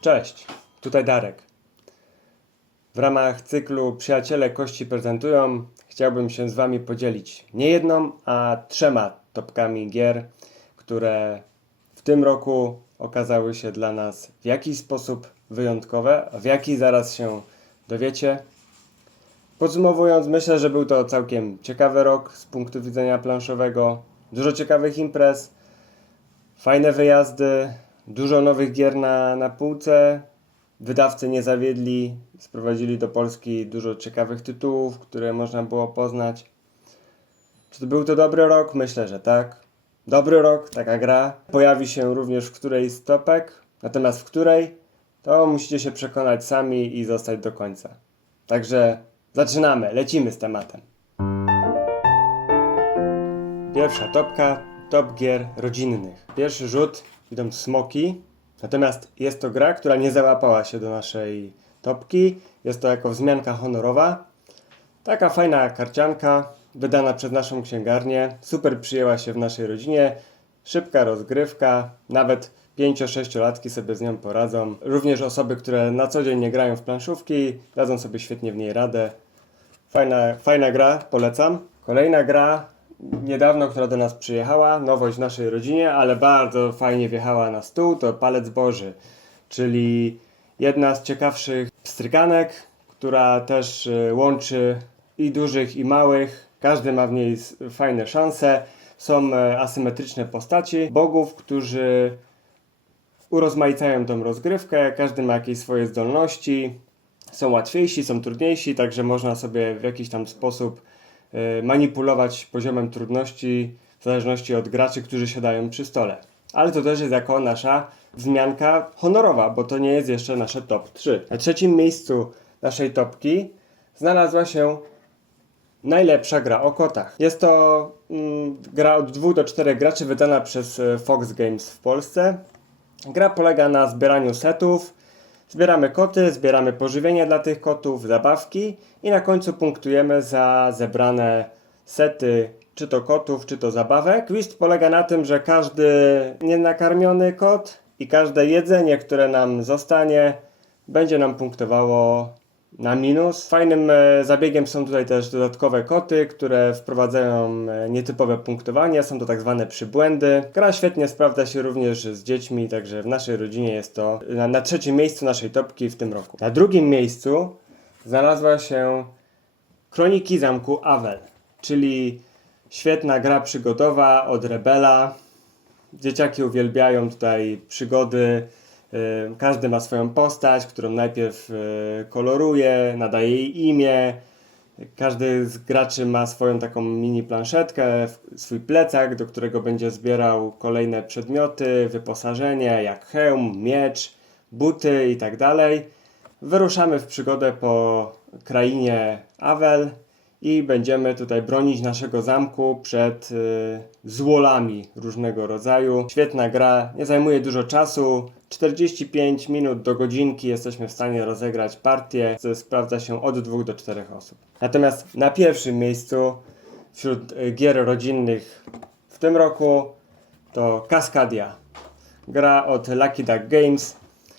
Cześć, tutaj Darek. W ramach cyklu Przyjaciele Kości prezentują chciałbym się z Wami podzielić nie jedną, a trzema topkami gier, które w tym roku okazały się dla nas w jakiś sposób wyjątkowe, w jaki zaraz się dowiecie. Podsumowując, myślę, że był to całkiem ciekawy rok z punktu widzenia planszowego. Dużo ciekawych imprez, fajne wyjazdy, dużo nowych gier na, na półce. Wydawcy nie zawiedli, sprowadzili do Polski dużo ciekawych tytułów, które można było poznać. Czy to był to dobry rok? Myślę, że tak. Dobry rok, taka gra. Pojawi się również w którejś z topek, natomiast w której, to musicie się przekonać sami i zostać do końca. Także zaczynamy, lecimy z tematem. Pierwsza topka, top gier rodzinnych. Pierwszy rzut idą smoki, natomiast jest to gra, która nie załapała się do naszej topki. Jest to jako wzmianka honorowa. Taka fajna karcianka, wydana przez naszą księgarnię. Super przyjęła się w naszej rodzinie. Szybka rozgrywka, nawet 5-6-latki sobie z nią poradzą. Również osoby, które na co dzień nie grają w planszówki, dadzą sobie świetnie w niej radę. Fajna, fajna gra, polecam. Kolejna gra, niedawno, która do nas przyjechała, nowość w naszej rodzinie, ale bardzo fajnie wjechała na stół, to Palec Boży, czyli jedna z ciekawszych pstrykanek, która też y, łączy i dużych, i małych. Każdy ma w niej fajne szanse. Są e, asymetryczne postaci bogów, którzy urozmaicają tą rozgrywkę. Każdy ma jakieś swoje zdolności. Są łatwiejsi, są trudniejsi, także można sobie w jakiś tam sposób e, manipulować poziomem trudności w zależności od graczy, którzy siadają przy stole. Ale to też jest jako nasza wzmianka honorowa, bo to nie jest jeszcze nasze top 3. Na trzecim miejscu naszej topki znalazła się najlepsza gra o kotach. Jest to mm, gra od 2 do 4 graczy wydana przez e, Fox Games w Polsce. Gra polega na zbieraniu setów. Zbieramy koty, zbieramy pożywienie dla tych kotów, zabawki i na końcu punktujemy za zebrane sety, czy to kotów, czy to zabawek. Twist polega na tym, że każdy nienakarmiony kot i każde jedzenie, które nam zostanie, będzie nam punktowało na minus. Fajnym e, zabiegiem są tutaj też dodatkowe koty, które wprowadzają e, nietypowe punktowanie. Są to tak zwane przybłędy. Gra świetnie sprawdza się również z dziećmi, także w naszej rodzinie jest to na, na trzecim miejscu naszej topki w tym roku. Na drugim miejscu znalazła się Kroniki Zamku Avel, czyli świetna gra przygodowa od Rebela. Dzieciaki uwielbiają tutaj przygody. Y, Każdy ma swoją postać, którą najpierw y, koloruje, nadaje jej imię. Każdy z graczy ma swoją taką mini planszetkę, swój plecak, do którego będzie zbierał kolejne przedmioty, wyposażenie, jak hełm, miecz, buty i tak. Wyruszamy w przygodę po krainie Avel i będziemy tutaj bronić naszego zamku przed y, złolami różnego rodzaju. Świetna gra, nie zajmuje dużo czasu. 45 minut do godzinki jesteśmy w stanie rozegrać partię, co sprawdza się od 2 do 4 osób. Natomiast na pierwszym miejscu wśród y, gier rodzinnych w tym roku to Cascadia. Gra od Lucky Duck Games.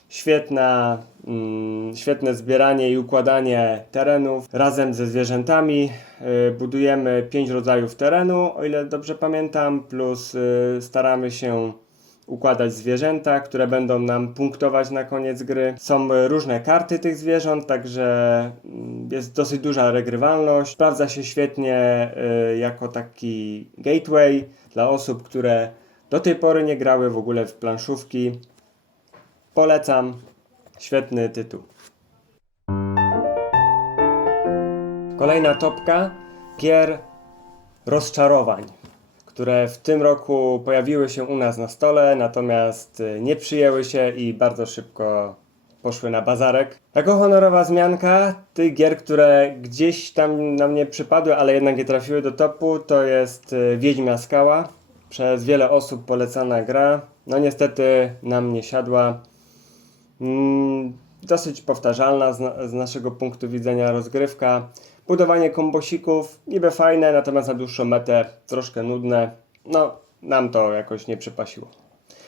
Świetna, mm, świetne zbieranie i układanie terenów razem ze zwierzętami. Y, budujemy pięć rodzajów terenu, o ile dobrze pamiętam, plus y, staramy się układać zwierzęta, które będą nam punktować na koniec gry. Są różne karty tych zwierząt, także mm, jest dosyć duża regrywalność. Sprawdza się świetnie y, jako taki gateway dla osób, które do tej pory nie grały w ogóle w planszówki. Polecam. Świetny tytuł. Kolejna topka gier rozczarowań, które w tym roku pojawiły się u nas na stole, natomiast y, nie przyjęły się i bardzo szybko poszły na bazarek. Jako honorowa zmianka tych gier, które gdzieś tam na mnie przypadły, ale jednak nie trafiły do topu, to jest y, Wiedźmia Skała. Przez wiele osób polecana gra. No niestety nam nie siadła. Mm, dosyć powtarzalna z, na, z naszego punktu widzenia rozgrywka. Budowanie kombosików niby fajne, natomiast na dłuższą metę troszkę nudne. No, nam to jakoś nie przypasiło.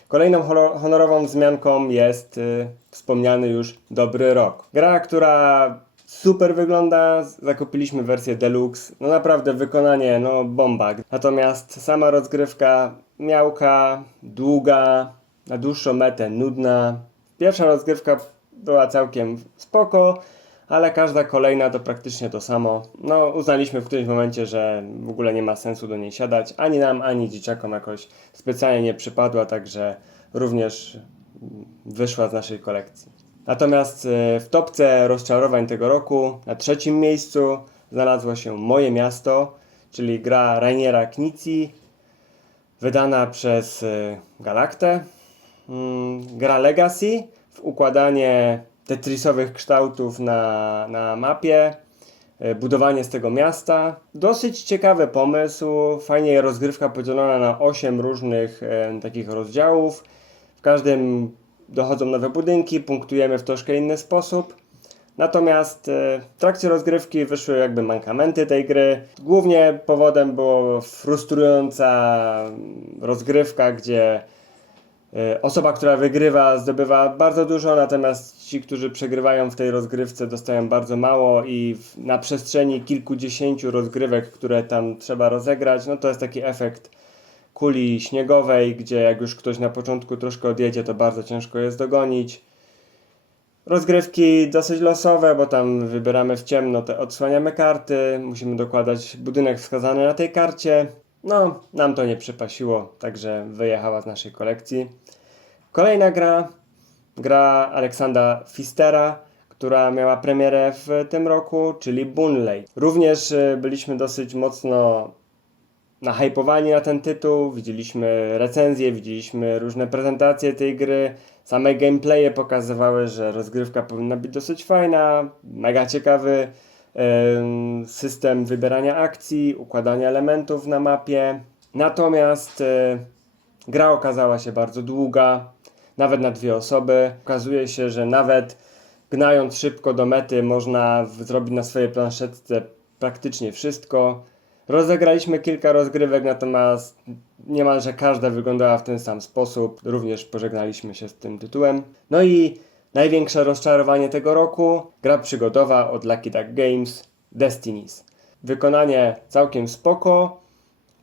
Kolejną honorową wzmianką jest y, wspomniany już Dobry Rok. Gra, która super wygląda, zakupiliśmy wersję deluxe, no naprawdę wykonanie, no bomba. Natomiast sama rozgrywka miałka, długa, na dłuższą metę nudna. Pierwsza rozgrywka była całkiem spoko, ale każda kolejna to praktycznie to samo. No, uznaliśmy w którymś momencie, że w ogóle nie ma sensu do niej siadać. Ani nam, ani dzieciakom jakoś specjalnie nie przypadła, także również wyszła z naszej kolekcji. Natomiast e, w topce rozczarowań tego roku na trzecim miejscu znalazło się Moje Miasto, czyli gra Rainiera Knici, wydana przez y, Galaktę. Mm, Gra Legacy w układanie tetrisowych kształtów na, na mapie, y, budowanie z tego miasta. Dosyć ciekawy pomysł, fajnie rozgrywka podzielona na 8 różnych e, takich rozdziałów. W każdym dochodzą nowe budynki, punktujemy w troszkę inny sposób. Natomiast e, w trakcie rozgrywki wyszły jakby mankamenty tej gry. Głównie powodem było frustrująca rozgrywka, gdzie e, osoba, która wygrywa, zdobywa bardzo dużo, natomiast ci, którzy przegrywają w tej rozgrywce, dostają bardzo mało i w, na przestrzeni kilkudziesięciu rozgrywek, które tam trzeba rozegrać, no to jest taki efekt kuli śniegowej, gdzie jak już ktoś na początku troszkę odjedzie, to bardzo ciężko jest dogonić. Rozgrywki dosyć losowe, bo tam wybieramy w ciemno, te odsłaniamy karty, musimy dokładać budynek wskazany na tej karcie. No, nam to nie przypasiło, także wyjechała z naszej kolekcji. Kolejna gra, gra Aleksandra Fistera, która miała premierę w tym roku, czyli Bunley. Również y, byliśmy dosyć mocno nahypowani na ten tytuł, widzieliśmy recenzje, widzieliśmy różne prezentacje tej gry, same gameplaye pokazywały, że rozgrywka powinna być dosyć fajna, mega ciekawy system wybierania akcji, układania elementów na mapie. Natomiast e, gra okazała się bardzo długa, nawet na dwie osoby. Okazuje się, że nawet gnając szybko do mety można zrobić na swojej planszetce praktycznie wszystko. Rozegraliśmy kilka rozgrywek, natomiast niemalże każda wyglądała w ten sam sposób. Również pożegnaliśmy się z tym tytułem. No i największe rozczarowanie tego roku gra przygodowa od Lucky Duck Games Destinies. Wykonanie całkiem spoko.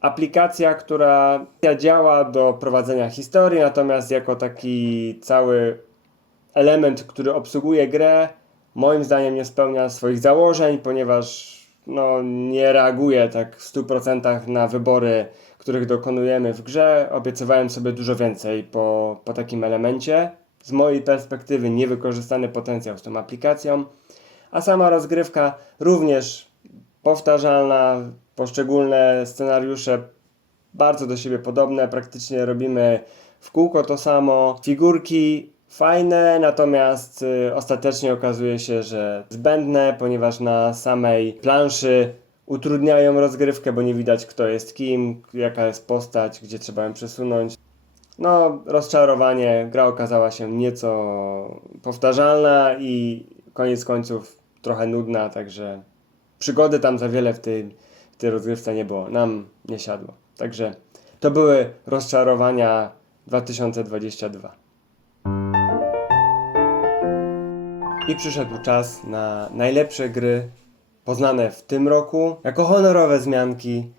Aplikacja, która działa do prowadzenia historii, natomiast jako taki cały element, który obsługuje grę, moim zdaniem nie spełnia swoich założeń, ponieważ no, nie reaguje tak w 100% na wybory, których dokonujemy w grze. Obiecywałem sobie dużo więcej po, po takim elemencie. Z mojej perspektywy niewykorzystany potencjał z tą aplikacją, a sama rozgrywka również powtarzalna, poszczególne scenariusze bardzo do siebie podobne, praktycznie robimy w kółko to samo. Figurki fajne, natomiast y, ostatecznie okazuje się, że zbędne, ponieważ na samej planszy utrudniają rozgrywkę, bo nie widać kto jest kim, jaka jest postać, gdzie trzeba ją przesunąć. No, rozczarowanie, gra okazała się nieco powtarzalna i koniec końców trochę nudna, także przygody tam za wiele w tej, w tej rozgrywce nie było. Nam nie siadło. Także to były rozczarowania 2022. I przyszedł czas na najlepsze gry poznane w tym roku. Jako honorowe zmianki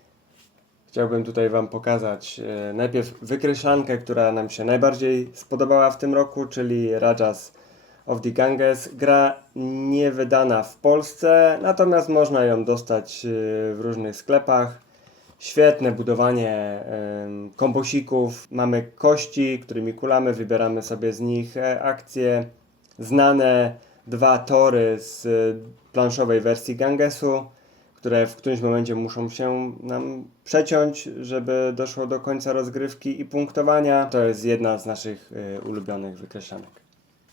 chciałbym tutaj Wam pokazać e, najpierw wykreślankę, która nam się najbardziej spodobała w tym roku, czyli Rajas of the Ganges. Gra nie wydana w Polsce, natomiast można ją dostać e, w różnych sklepach. Świetne budowanie em, kombosików. Mamy kości, którymi kulamy, wybieramy sobie z nich e, akcje. Znane dwa tory z e, planszowej wersji Gangesu, które w którymś momencie muszą się nam przeciąć, żeby doszło do końca rozgrywki i punktowania. To jest jedna z naszych e, ulubionych wykreślanek.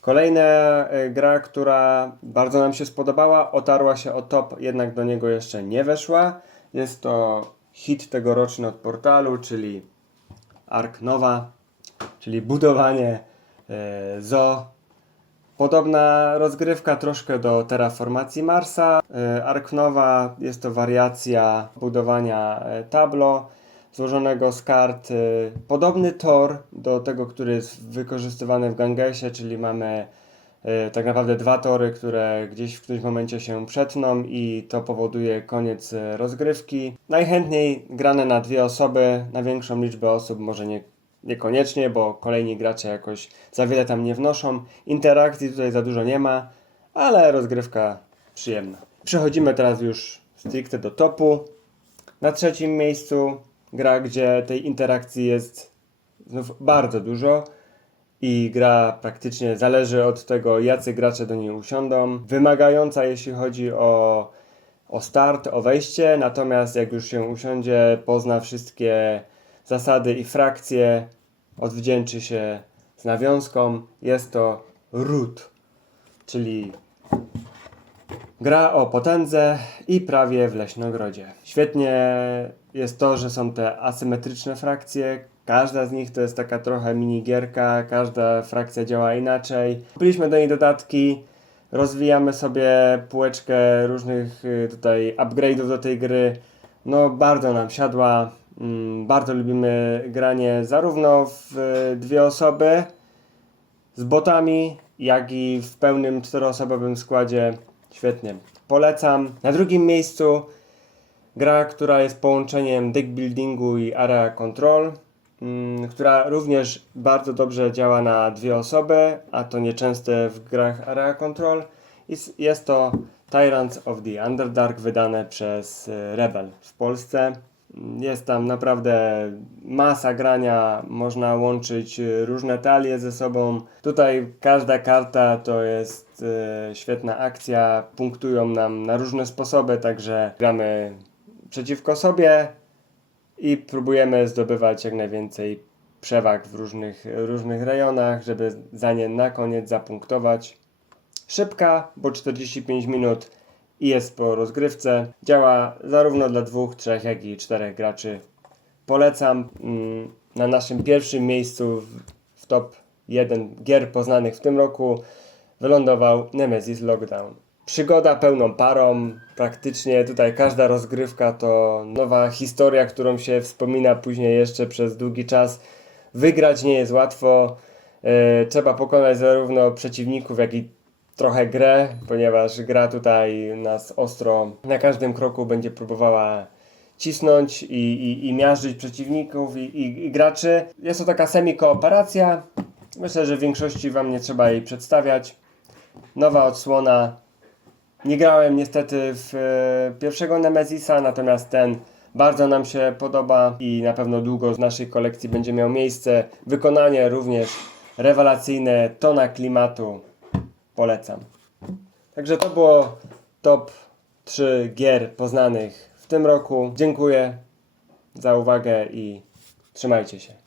Kolejna e, gra, która bardzo nam się spodobała, otarła się o top, jednak do niego jeszcze nie weszła. Jest to hit tegoroczny od portalu, czyli Ark Nova, czyli budowanie e, zoo. Podobna rozgrywka troszkę do terraformacji Marsa. E, Ark Nova jest to wariacja budowania e, tablo. złożonego z kart. y, Podobny tor do tego, który jest wykorzystywany w Gangesie, czyli mamy tak naprawdę dwa tory, które gdzieś w którymś momencie się przetną i to powoduje koniec rozgrywki. Najchętniej grane na dwie osoby, na większą liczbę osób może nie, niekoniecznie, bo kolejni gracze jakoś za wiele tam nie wnoszą. Interakcji tutaj za dużo nie ma, ale rozgrywka przyjemna. Przechodzimy teraz już stricte do topu. Na trzecim miejscu gra, gdzie tej interakcji jest znów bardzo dużo i gra praktycznie zależy od tego, jacy gracze do niej usiądą. Wymagająca, jeśli chodzi o, o start, o wejście, natomiast jak już się usiądzie, pozna wszystkie zasady i frakcje, odwdzięczy się z nawiązką. Jest to Root, czyli Gra o potędze i prawie w leśnogrodzie. Świetnie jest to, że są te asymetryczne frakcje. Każda z nich to jest taka trochę minigierka, każda frakcja działa inaczej. Kupiliśmy do niej dodatki, rozwijamy sobie półeczkę różnych y, tutaj upgrade'ów do tej gry. No bardzo nam siadła, bardzo lubimy granie zarówno w y, dwie osoby, z botami, jak i w pełnym czteroosobowym składzie. Świetnie. Polecam. Na drugim miejscu gra, która jest połączeniem deck buildingu i area control, mm, która również bardzo dobrze działa na dwie osoby, a to nieczęste w grach area control. Jest, to Tyrants of the Underdark wydane przez y, Rebel w Polsce. Jest tam naprawdę masa grania, można łączyć y, różne talie ze sobą. Tutaj każda karta to jest y, świetna akcja, punktują nam na różne sposoby, także gramy przeciwko sobie i próbujemy zdobywać jak najwięcej przewag w różnych, różnych rejonach, żeby za nie na koniec zapunktować. Szybka, bo 45 minut i jest po rozgrywce. Działa zarówno dla dwóch, trzech, jak i czterech graczy. Polecam. Mm, Na naszym pierwszym miejscu w, w top 1 gier poznanych w tym roku wylądował Nemesis Lockdown. Przygoda pełną parą, praktycznie tutaj każda rozgrywka to nowa historia, którą się wspomina później jeszcze przez długi czas. Wygrać nie jest łatwo, e, trzeba pokonać zarówno przeciwników, jak i trochę grę, ponieważ gra tutaj nas ostro na każdym kroku będzie próbowała cisnąć i, i, i miażdżyć przeciwników i, i, i graczy. Jest to taka semi-kooperacja. Myślę, że w większości Wam nie trzeba jej przedstawiać. Nowa odsłona. Nie grałem niestety w e, pierwszego Nemezisa, natomiast ten bardzo nam się podoba i na pewno długo w naszej kolekcji będzie miał miejsce. Wykonanie również rewelacyjne, tona klimatu. Polecam. Także to było top 3 gier poznanych w tym roku. Dziękuję za uwagę i trzymajcie się.